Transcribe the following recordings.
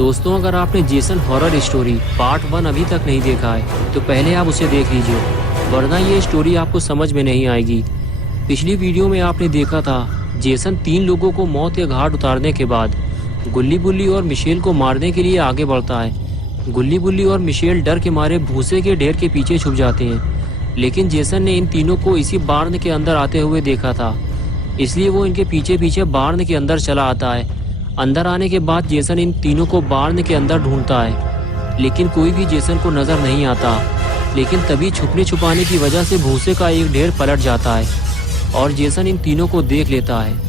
दोस्तों, अगर आपने जेसन हॉरर स्टोरी पार्ट 1 अभी तक नहीं देखा है तो पहले आप उसे देख लीजिए, वरना ये स्टोरी आपको समझ में नहीं आएगी। पिछली वीडियो में आपने देखा था जेसन 3 लोगों को मौत के घाट उतारने के बाद गुल्ली बुल्ली और मिशेल को मारने के लिए आगे बढ़ता है। गुल्ली बुल्ली और मिशेल डर के मारे भूसे के ढेर के पीछे छुप जाते हैं, लेकिन जेसन ने इन तीनों को इसी बार्न के अंदर आते हुए देखा था, इसलिए वो इनके पीछे पीछे बार्न के अंदर चला आता है। अंदर आने के बाद जेसन इन तीनों को बार्न के अंदर ढूंढता है, लेकिन कोई भी जेसन को नजर नहीं आता। लेकिन तभी छुपने छुपाने की वजह से भूसे का एक ढेर पलट जाता है और जेसन इन तीनों को देख लेता है।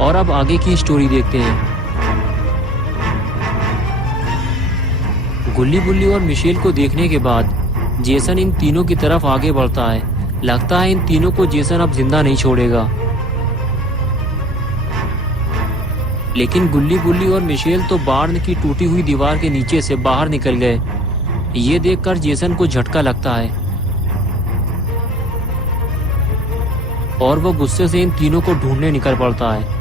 और अब आगे की स्टोरी देखते हैं। गुल्ली बुल्ली और मिशेल को देखने के बाद जेसन इन तीनों की तरफ आगे बढ़ता है। लगता है इन तीनों को जेसन अब जिंदा नहीं छोड़ेगा, लेकिन गुल्ली बुल्ली और मिशेल तो बार्न की टूटी हुई दीवार के नीचे से बाहर निकल गए। ये देखकर जेसन को झटका लगता है और वह गुस्से से इन तीनों को ढूंढने निकल पड़ता है।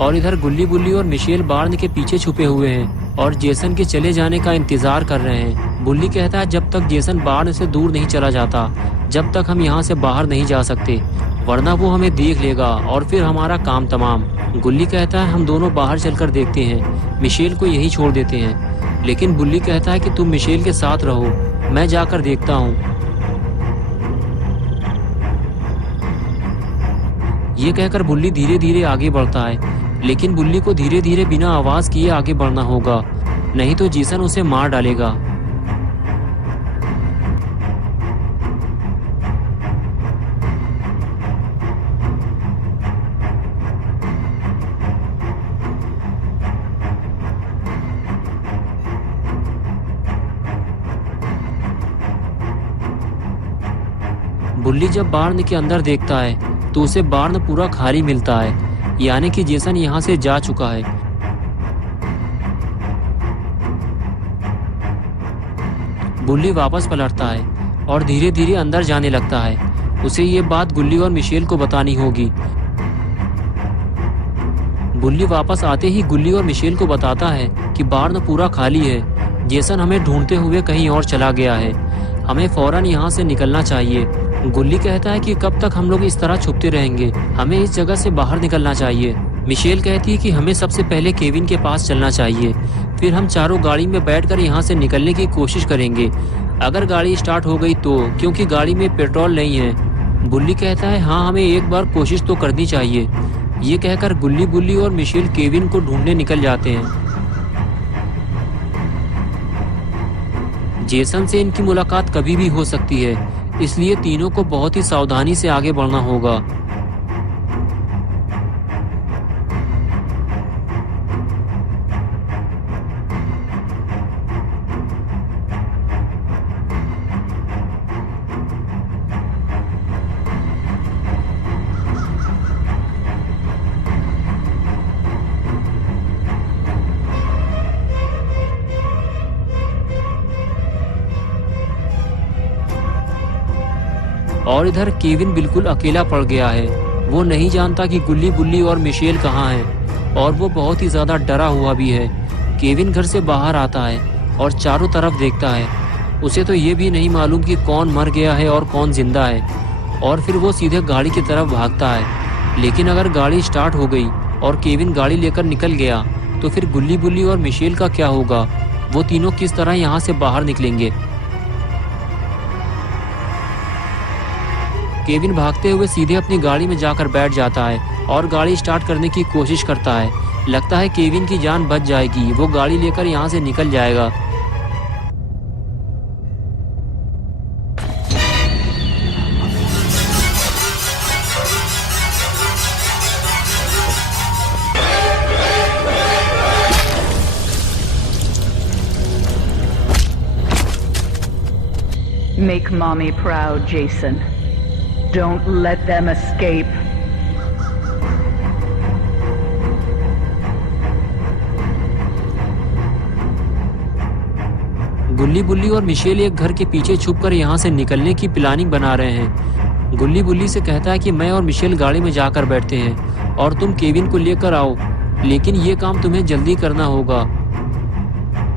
और इधर गुल्ली बुल्ली और मिशेल बार्न के पीछे छुपे हुए हैं और जेसन के चले जाने का इंतजार कर रहे हैं। बुल्ली कहता है जब तक जेसन बार्न से दूर नहीं चला जाता, जब तक हम यहाँ से बाहर नहीं जा सकते, वरना वो हमें देख लेगा और फिर हमारा काम तमाम। गुल्ली कहता है हम दोनों बाहर चलकर देखते हैं, मिशेल को यही छोड़ देते हैं। लेकिन बुल्ली कहता है कि तुम मिशेल के साथ रहो, मैं जाकर देखता हूँ। ये कहकर बुल्ली धीरे धीरे आगे बढ़ता है, लेकिन बुल्ली को धीरे धीरे बिना आवाज किए आगे बढ़ना होगा, नहीं तो जेसन उसे मार डालेगा। बुल्ली जब बार्न के अंदर देखता है तो उसे बार्न पूरा खाली मिलता है, यानी कि जेसन यहाँ से जा चुका है। बुल्ली वापस पलटता है और धीरे धीरे अंदर जाने लगता है। उसे ये बात गुल्ली और मिशेल को बतानी होगी। बुल्ली वापस आते ही गुल्ली और मिशेल को बताता है कि बार्न पूरा खाली है, जेसन हमें ढूंढते हुए कहीं और चला गया है, हमें फौरन यहाँ से निकलना चाहिए। गुल्ली कहता है कि कब तक हम लोग इस तरह छुपते रहेंगे, हमें इस जगह से बाहर निकलना चाहिए। मिशेल कहती है कि हमें सबसे पहले केविन के पास चलना चाहिए, फिर हम चारों गाड़ी में बैठकर यहाँ से निकलने की कोशिश करेंगे। अगर गाड़ी स्टार्ट हो गई तो, क्योंकि गाड़ी में पेट्रोल नहीं है। बुल्ली कहता है हाँ, हमें एक बार कोशिश तो करनी चाहिए। ये कहकर गुल्ली बुल्ली और मिशेल केविन को ढूंढने निकल जाते हैं। जेसन से इनकी मुलाकात कभी भी हो सकती है, इसलिए तीनों को बहुत ही सावधानी से आगे बढ़ना होगा। और इधर केविन बिल्कुल अकेला पड़ गया है। वो नहीं जानता कि गुल्ली बुल्ली और मिशेल कहाँ हैं, और वो बहुत ही ज्यादा डरा हुआ भी है। केविन घर से बाहर आता है और चारों तरफ देखता है। उसे तो ये भी नहीं मालूम कि कौन मर गया है और कौन जिंदा है, और फिर वो सीधे गाड़ी की तरफ भागता है। लेकिन अगर गाड़ी स्टार्ट हो गई और केविन गाड़ी लेकर निकल गया तो फिर गुल्ली बुल्ली और मिशेल का क्या होगा? वो तीनों किस तरह यहाँ से बाहर निकलेंगे? केविन भागते हुए सीधे अपनी गाड़ी में जाकर बैठ जाता है और गाड़ी स्टार्ट करने की कोशिश करता है। लगता है केविन की जान बच जाएगी, वो गाड़ी लेकर यहाँ से निकल जाएगा। Make mommy proud, Jason. Don't let them escape. गुल्ली बुल्ली और मिशेल एक घर के पीछे छुपकर यहाँ से निकलने की प्लानिंग बना रहे हैं। गुल्ली बुल्ली से कहता है कि मैं और मिशेल गाड़ी में जाकर बैठते हैं और तुम केविन को लेकर आओ, लेकिन ये काम तुम्हें जल्दी करना होगा।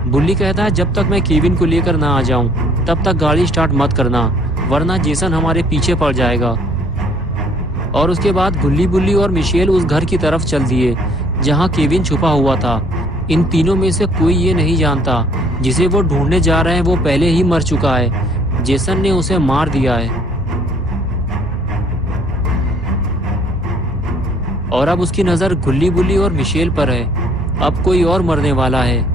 बुल्ली कहता है जब तक मैं केविन को लेकर ना आ जाऊं तब तक गाड़ी स्टार्ट मत करना, वरना जेसन हमारे पीछे पड़ जाएगा। और उसके बाद गुल्ली बुल्ली और मिशेल उस घर की तरफ चल दिए जहां केविन छुपा हुआ था। इन तीनों में से कोई ये नहीं जानता जिसे वो ढूंढने जा रहे हैं वो पहले ही मर चुका है। जेसन ने उसे मार दिया है और अब उसकी नजर गुल्ली बुल्ली और मिशेल पर है। अब कोई और मरने वाला है।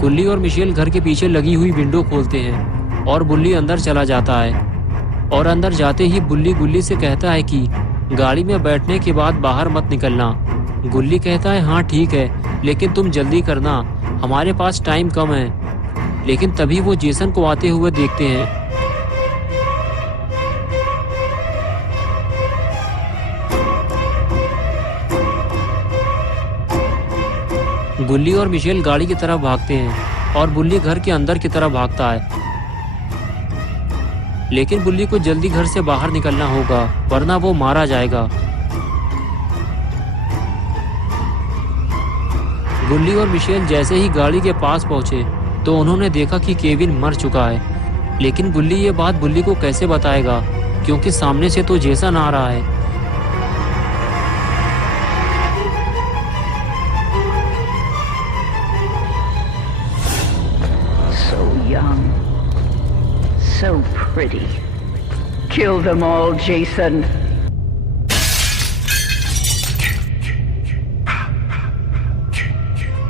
गुल्ली और मिशेल घर के पीछे लगी हुई विंडो खोलते हैं और बुल्ली अंदर चला जाता है। और अंदर जाते ही बुल्ली गुल्ली से कहता है कि गाड़ी में बैठने के बाद बाहर मत निकलना। गुल्ली कहता है हाँ ठीक है, लेकिन तुम जल्दी करना, हमारे पास टाइम कम है। लेकिन तभी वो जेसन को आते हुए देखते हैं। गुल्ली और मिशेल गाड़ी की तरफ भागते हैं और बुल्ली घर के अंदर की तरफ भागता है। लेकिन बुल्ली को जल्दी घर से बाहर निकलना होगा, वरना वो मारा जाएगा। गुल्ली और मिशेल जैसे ही गाड़ी के पास पहुंचे तो उन्होंने देखा कि केविन मर चुका है। लेकिन गुल्ली ये बात बुल्ली को कैसे बताएगा, क्योंकि सामने से तो जेसन आ रहा है। Young. So pretty. Kill them all, Jason.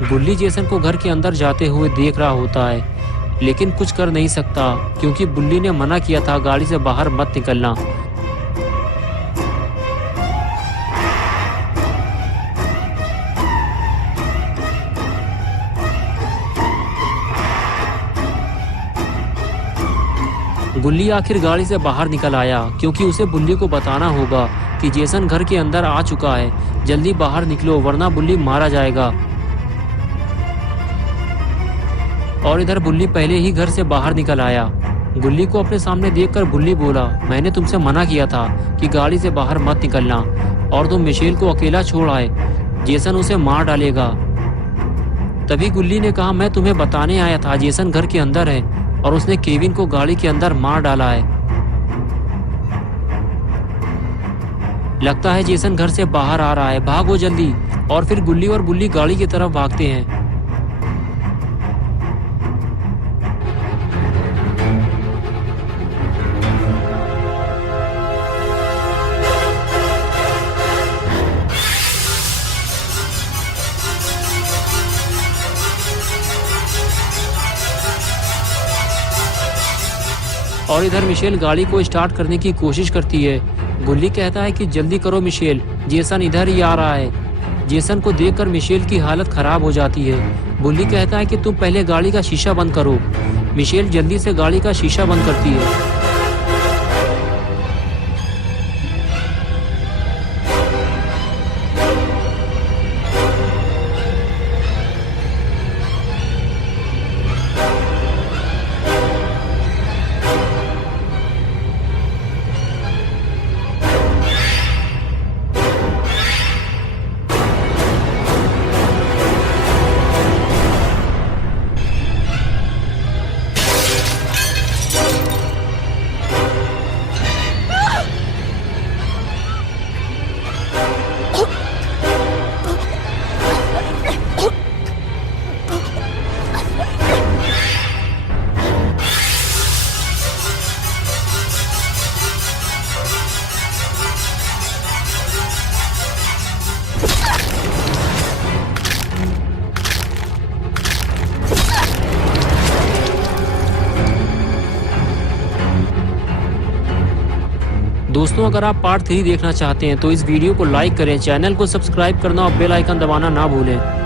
गुल्ली जेसन को घर के अंदर जाते हुए देख रहा होता है, लेकिन कुछ कर नहीं सकता क्योंकि बुल्ली ने मना किया था गाड़ी से बाहर मत निकलना। गुल्ली आखिर गाड़ी से बाहर निकल आया क्योंकि उसे बुल्ली को बताना होगा कि जेसन घर के अंदर आ चुका है। जल्दी बाहर निकलो, वरना बुल्ली मारा जाएगा। और इधर बुल्ली पहले ही घर से बाहर निकल आया। गुल्ली को अपने सामने देखकर बुल्ली बोला, मैंने तुमसे मना किया था कि गाड़ी से बाहर मत निकलना, और तुम मिशेल को अकेला छोड़ आए। जेसन उसे मार डालेगा। तभी गुल्ली ने कहा, मैं तुम्हें बताने आया था जेसन घर के अंदर है और उसने केविन को गाड़ी के अंदर मार डाला है। लगता है जेसन घर से बाहर आ रहा है, भागो जल्दी। और फिर गुल्ली और बुल्ली गाड़ी की तरफ भागते हैं। और इधर मिशेल गाड़ी को स्टार्ट करने की कोशिश करती है। गुल्ली कहता है कि जल्दी करो मिशेल, जेसन इधर ही आ रहा है। जेसन को देखकर मिशेल की हालत खराब हो जाती है। बुल्ली कहता है कि तुम पहले गाड़ी का शीशा बंद करो। मिशेल जल्दी से गाड़ी का शीशा बंद करती है। दोस्तों, अगर आप पार्ट 3 देखना चाहते हैं तो इस वीडियो को लाइक करें, चैनल को सब्सक्राइब करना और बेल आइकन दबाना ना भूलें।